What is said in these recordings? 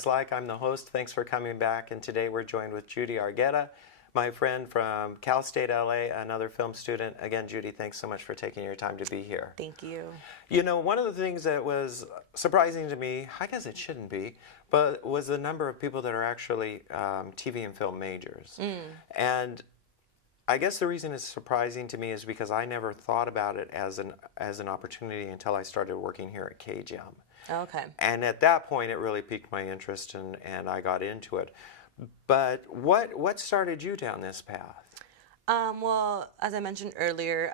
Slyke. I'm the host. Thanks for coming back. And today we're joined with Judy Argueta, my friend from Cal State LA, another film student. Again, Judy, thanks so much for taking your time to be here. Thank you. You know, one of the things that was surprising to me, I guess it shouldn't be, but was the number of people that are actually TV and film majors. And I guess the reason it's surprising to me is because I never thought about it as an opportunity until I started working here at KGM. Okay. And at that point, it really piqued my interest, and I got into it. But what started you down this path? Well, as I mentioned earlier,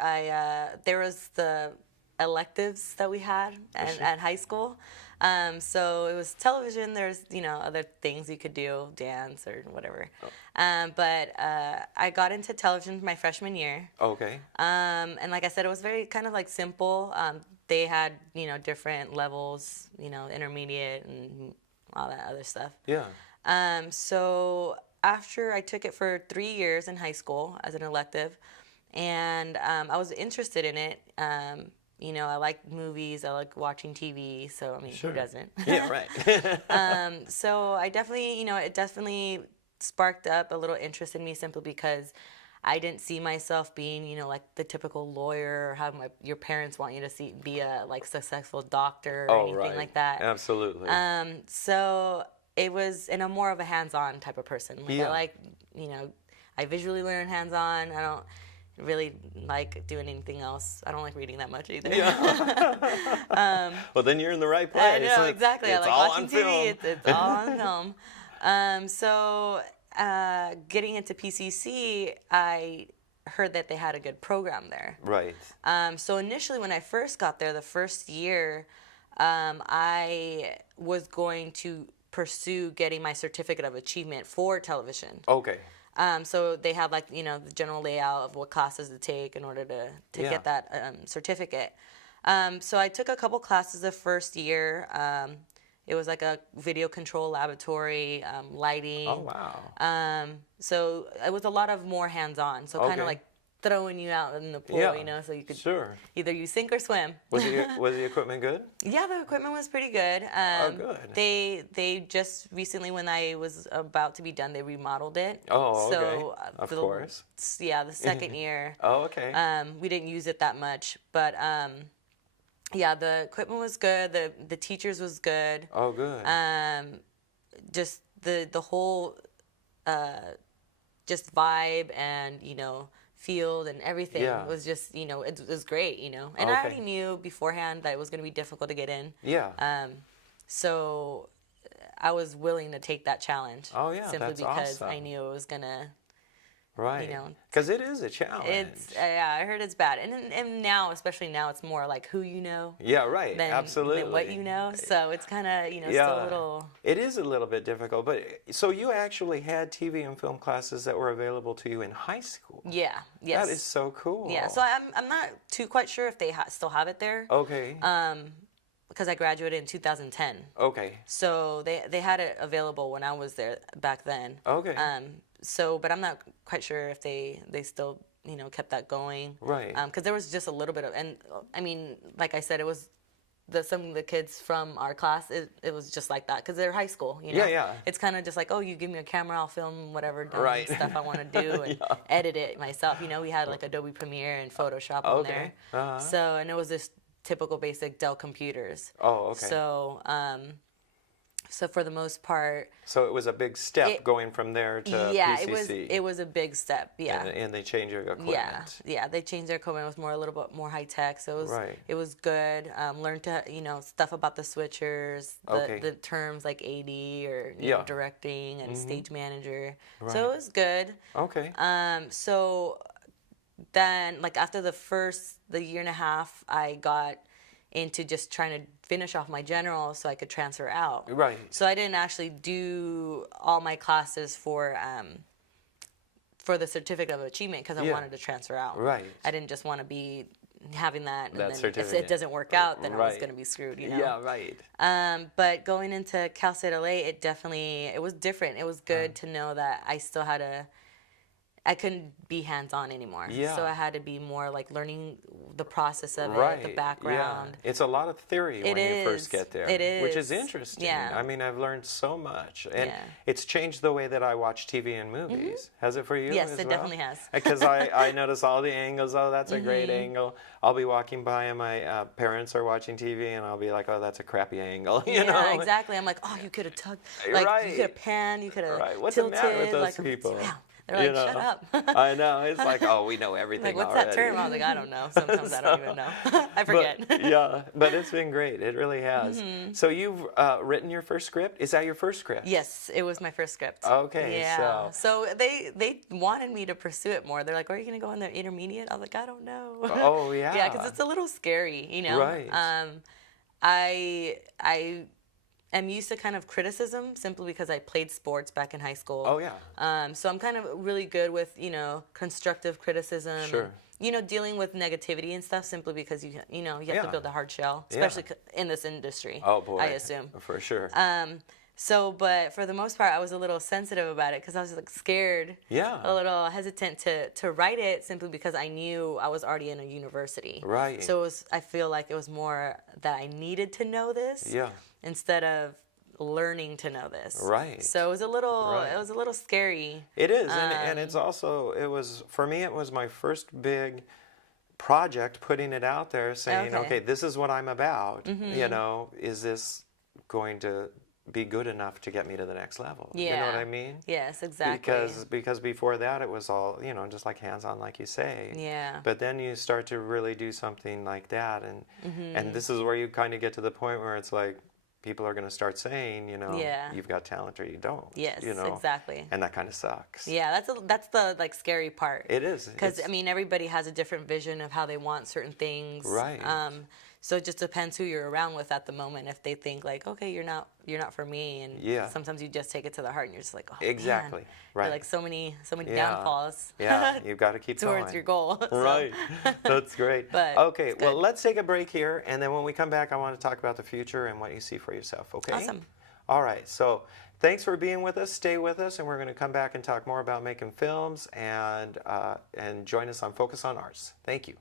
there was the electives that we had at high school. So it was television. There's other things you could do, dance or whatever. But I got into television my freshman year. Okay. And like I said, it was very kind of like simple. They had different levels, intermediate and all that other stuff. Yeah. So after I took it for 3 years in high school as an elective, and I was interested in it. I like movies. I like watching TV. So I mean, Sure. Who doesn't? Yeah, right. So I definitely, it definitely sparked up a little interest in me simply because I didn't see myself being, like the typical lawyer or how your parents want you to be a successful doctor or anything right. like that. Absolutely. So it was, and I'm more of a hands-on type of person. Yeah. I like, I visually learn hands-on. I don't really like doing anything else. I don't like reading that much either. Yeah. Well, then you're in the right place. I know, exactly. It's I like all watching on TV. film. It's all on film. So getting into PCC, I heard that they had a good program there. Right. So initially when I first got there, the first year, I was going to pursue getting my certificate of achievement for television. Okay. So they have the general layout of what classes to take in order to get that certificate. So I took a couple classes the first year. It was like a video control laboratory, lighting. Oh, wow. So it was a lot of more hands-on. So kind of like throwing you out in the pool, so you could either you sink or swim. Was the equipment good? Yeah, the equipment was pretty good. Good. They just recently, when I was about to be done, they remodeled it. Oh, okay. So, of course. Yeah, the second year. Oh, okay. We didn't use it that much, but yeah, the equipment was good. The teachers was good. Oh, good. Just the whole just vibe and field and everything was just it was great, and I already knew beforehand that it was going to be difficult to get in. Yeah. So I was willing to take that challenge. Oh yeah, simply that's because awesome. I knew it was gonna. Right. Because it is a challenge. It's I heard it's bad, and now, especially now, it's more like who you know. Yeah, right. Than, Absolutely. Than what you know. So it's kind of still a little. It is a little bit difficult, but so you actually had TV and film classes that were available to you in high school. Yeah. Yes. That is so cool. Yeah. So I'm not quite sure if they still have it there. Okay. Because I graduated in 2010. Okay. So they had it available when I was there back then. Okay. So, but I'm not quite sure if they still, kept that going. Right. Because there was just a little bit of, and I mean, like I said, it was some of the kids from our class, it was just like that because they're high school, Yeah. It's kind of just like, oh, you give me a camera, I'll film whatever right. stuff I want to do and edit it myself. We had like Adobe Premiere and Photoshop on there. Uh-huh. So, and it was just typical basic Dell computers. Oh, okay. So for the most part. So it was a big step going from there to PCC. it was a big step. Yeah. And they changed your equipment. Yeah. They changed their equipment. It was a little bit more high tech. So it was good. Learned to stuff about the switchers, the terms like AD or directing and stage manager. Right. So it was good. Okay. So then after the year and a half, I got into just trying to finish off my general so I could transfer out. Right. So I didn't actually do all my classes for the certificate of achievement because I wanted to transfer out. Right. I didn't just want to be having that, and then if certificate. it doesn't work out, then I was Right. going to be screwed, you know? Yeah, right. But going into Cal State LA, it was different. It was good to know that I couldn't be hands-on anymore. Yeah. So I had to be more like learning the process of Right. it, the background. Yeah. It's a lot of theory when you first is. get there. It Which is is. interesting. Yeah. I mean, I've learned so much. And Yeah. it's changed the way that I watch TV and movies. Has it for you Yes, as it well? definitely has. Because I notice all the angles. Oh, that's a great angle. I'll be walking by and my parents are watching TV and I'll be like, oh, that's a crappy angle. You know? Yeah, exactly. I'm like, oh, you could have tugged, like Right. you could have panned, you could have Right. What's tilted. the matter with those like, people? Yeah. They're like, You know? shut up. I know. It's like, oh, we know everything Like, what's already. that term? I was like, I don't know. Sometimes I don't even know. I forget. But, yeah, but it's been great. It really has. So you've written your first script? Is that your first script? Yes, it was my first script. Okay, Yeah. So they wanted me to pursue it more. They're like, are you going to go in the intermediate? I was like, I don't know. Oh, yeah. Yeah, because it's a little scary, you know? Right. I am used to kind of criticism simply because I played sports back in high school. Oh, yeah. So I'm kind of really good with, constructive criticism. Sure. And, dealing with negativity and stuff simply because, you have Yeah. to build a hard shell, Yeah. especially in this industry. Oh, boy. I assume. For sure. But for the most part, I was a little sensitive about it because I was like scared, Yeah. a little hesitant to write it simply because I knew I was already in a university. Right. So I feel like it was more that I needed to know this Yeah. instead of learning to know this. Right. So it was a little, Right. it was a little scary. It is, and it's also, for me, it was my first big project, putting it out there, saying, okay, this is what I'm about. Is this going to be good enough to get me to the next level? Yeah. You know what I mean? Yes, exactly. Because before that it was all, just like hands-on, like you say. Yeah. But then you start to really do something like that, and this is where you kind of get to the point where it's like, people are going to start saying, Yeah. you've got talent or you don't. Yes, exactly. And that kind of sucks. Yeah, that's the like scary part. It is. Because everybody has a different vision of how they want certain things. Right. So it just depends who you're around with at the moment. If they think like, okay, you're not for me, and Yeah. sometimes you just take it to the heart and you're just like, oh, Exactly. man. Right. You're like so many Yeah. downfalls. Yeah, you've got to keep towards going. your goal. So, Right. That's great. But okay, it's well, good. let's take a break here, and then when we come back, I want to talk about the future and what you see for yourself, okay? Awesome. All right, so thanks for being with us. Stay with us, and we're going to come back and talk more about making films, and join us on Focus on Arts. Thank you.